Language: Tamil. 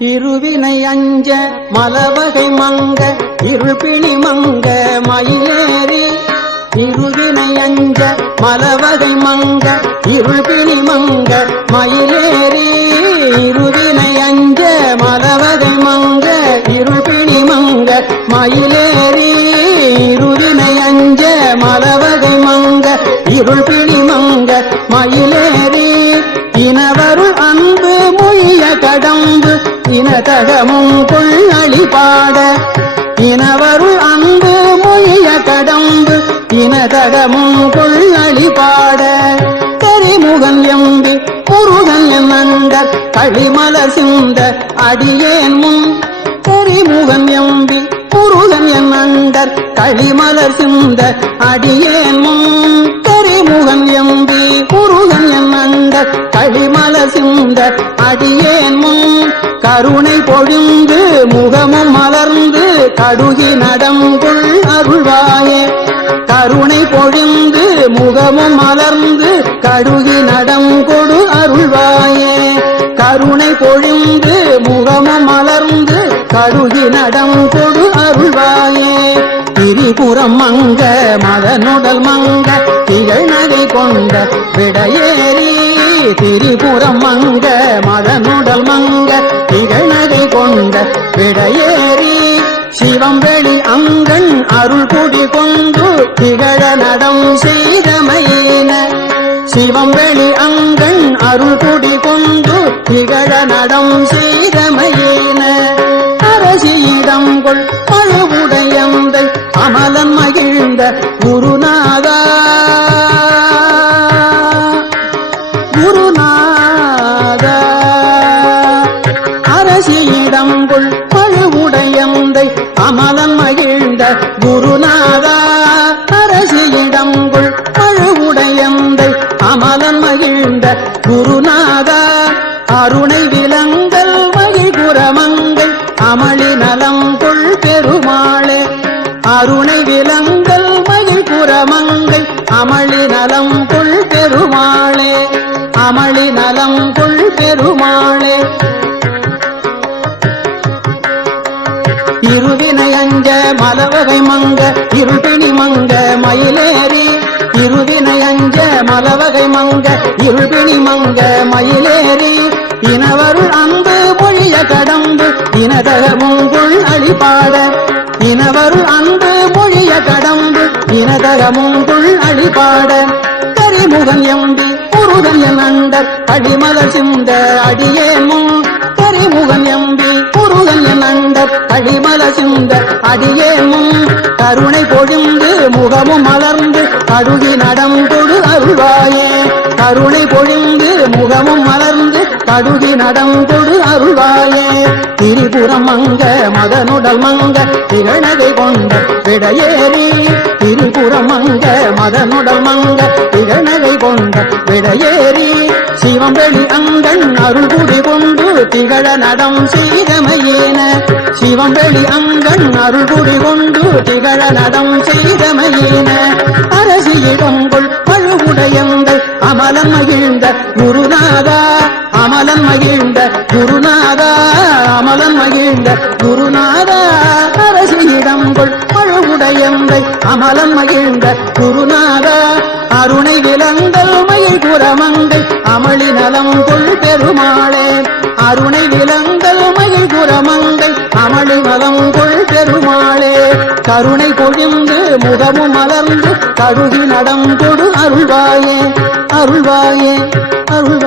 இருவினை அஞ்ச மலவகை மங்க இருள்பிணி மங்க மயிலேறி இருவினை அஞ்ச மலவகை மங்க இருள்பிணி மங்க மயிலேறி இருவினை அஞ்ச மலவகை மங்க இருள்பிணி மங்க மயிலேறி இருவினை அஞ்ச மலவகை மங்க இருள்பிணி மங்க மயிலேறி இனவருள் அன்பு மொழிய கடம்பு இனதகமும் கொள்ளளி பாட இனவருள் அன்பு மொழிய கடம்பு இனதகமும் கொள்ளளி பாட கரிமுகன் எம்பி முருகன் நண்ட களிமல சிந்த அடியேன் முன் கரிமுகன் எம்பி முருகன் நண்டர் களிமலர் சிந்த அடியேன் முன் கரிமுகன் எம்பி முருகன் நண்டர் களிமலர் சிந்த அடியேன் முன் கருணை பொழிந்து முகமும் மலர்ந்து கடுகி நடங்குள் அருள்வாயே கருணை பொழிந்து முகமும் மலர்ந்து கடுகி நடங்கொடு அருள்வாயே கருணை பொழிந்து முகமும் மலர்ந்து கடுகி நடங்கொடு அருள்வாயே திரிபுரம் மங்க மதனுடல் மங்க திகழ்நகை கொண்ட விடையேறி திரிபுரம் மங்க மதனுடல் மங்க திகழ்நகை கொண்ட விடையேறி சிவம்பெளி அங்கண் அருள் குடி கொண்டு திகழ நடம் செய்தமையின சிவம்பெளி அங்கண் அருள் குடி கொண்டு திகழ நடம் செய்தமையின அரசியிடம் கொள் பழுவுடையந்தை அமலன் மகிழ்ந்த குருநாதா குருநாதா அரசியிடம் கொள் பழுவுடையந்தை அமலன் மகிழ்ந்த குருநாதா அரசியிடம் கொள் பழுவுடையந்தை அமலன் மகிழ்ந்த குருநாதா அருணை விலங்கல் மகிழ்குரமங்கை அமளி நலம் கொள் பெருமாளே அருணை விலங்கல் மகிழ்குரமங்கை அமளி நலம் கொள் பெருமாளே அமளி நலம் கொள் பெருமாளே இருவினை அஞ்ச மலவகை மங்க இருள்பிணி மங்க மயிலேறி இருவினை அஞ்ச மலவகை மங்க இருள்பிணி மங்க மயிலேறி இனவருள் அன்பு மொழிய கடம்பு இனதகமும் கொள்ளளி பாட இனவருள் அன்பு மொழிய கடம்பு இனதகமும் கொள்ளளி பாட கரிமுகன் எம்பி முருகன் நண்டர் களிமலர் சிந்த அடியேன் முன் கரிமுகன் எம்பி முருகன் நண்டர் களிமல சிந்த அடியேன் முன் கருணை பொழிந்து முகமும் மலர்ந்து கடுகி நடம் கொடு அருள்வாயே கருணை பொழிந்து முகமும் மலர்ந்து கடுகி நடம் கொடு அருள்வாயே திரிபுரம் மங்க மதனுடல் மங்க திகழ்நகை கொண்ட விடையேறி திரிபுரம் மங்க மதனுடல் மங்க திகழ்நகை கொண்ட விடையேறி சிவம்பெளி அங்கண் அருள் குடி கொண்டு திகழ நடம் செய்தமையேன சிவம்பெளி அங்கண் அருள் குடி கொண்டு திகழ நடம் செய்தமையேன அரசியிடம் கொள் பழுவுடையங்கள் அமலன் மகிழ்ந்த குருநாதா அமலன் மகிழ்ந்த குருநாதா அமலன் மகிழ்ந்த குருநாதா அரசியிடம் கொள் பழுவுடையங்கள் அமலன் மகிழ்ந்த குருநாதா அருணை விலங்கல் மயில் குரமங்கை அமளி நலம் கொள் பெருமாளே அருணை விலங்கல் மயில் குரமங்கை அமளி நலம் கொள் பெருமாளே கருணை பொழிந்து முகமும் மலர்ந்து கடுகி நடம் கொடு அருள்வாயே அருள்வாயே அருள்வாயே.